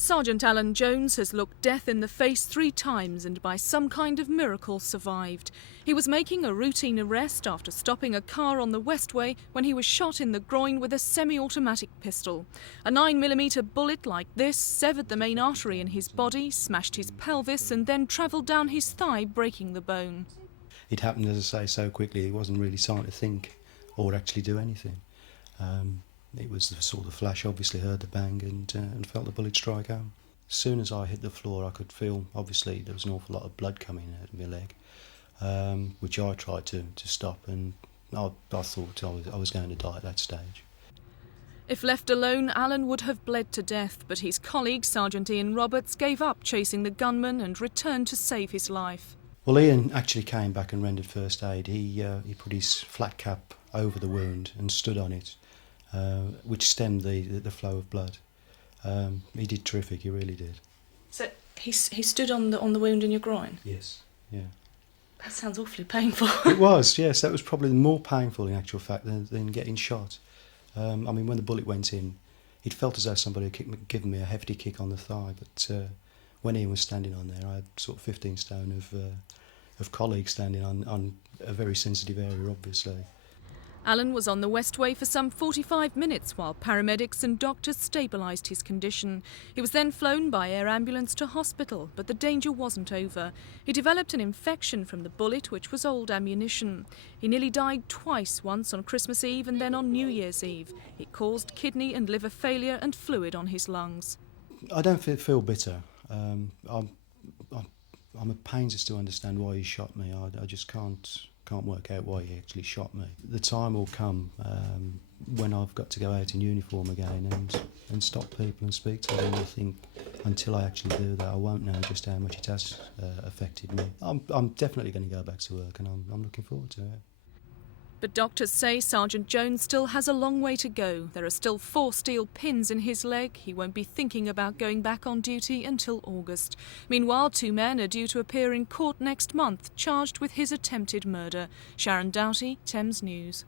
Sergeant Alan Jones has looked death in the face 3 times and by some kind of miracle survived. He was making a routine arrest after stopping a car on the Westway when he was shot in the groin with a semi-automatic pistol. A 9mm bullet like this severed the main artery in his body, smashed his pelvis and then travelled down his thigh, breaking the bone. It happened, as I say, so quickly he wasn't really starting to think or actually do anything. It was the sort of flash, obviously heard the bang and felt the bullet strike home. As soon as I hit the floor I could feel, obviously there was an awful lot of blood coming out of my leg, which I tried to stop, and I thought I was going to die at that stage. If left alone, Alan would have bled to death, but his colleague, Sergeant Ian Roberts, gave up chasing the gunman and returned to save his life. Well, Ian actually came back and rendered first aid. He put his flat cap over the wound and stood on it, which stemmed the flow of blood. He did terrific, he really did. So he stood on the wound in your groin? Yes, yeah. That sounds awfully painful. It was, yes. That was probably more painful in actual fact than getting shot. I mean, when the bullet went in, it felt as though somebody had given me a hefty kick on the thigh, but when Ian was standing on there, I had sort of 15 stone of colleagues standing on a very sensitive area, obviously. Alan was on the Westway for some 45 minutes while paramedics and doctors stabilised his condition. He was then flown by air ambulance to hospital, but the danger wasn't over. He developed an infection from the bullet, which was old ammunition. He nearly died twice, once on Christmas Eve and then on New Year's Eve. It caused kidney and liver failure and fluid on his lungs. I don't feel bitter. I'm at pains as to understand why he shot me. I just can't work out why he actually shot me. The time will come when I've got to go out in uniform again and stop people and speak to them. I think until I actually do that, I won't know just how much it has affected me. I'm definitely going to go back to work, and I'm looking forward to it. But doctors say Sergeant Jones still has a long way to go. There are still 4 steel pins in his leg. He won't be thinking about going back on duty until August. Meanwhile, 2 men are due to appear in court next month, charged with his attempted murder. Sharon Doughty, Thames News.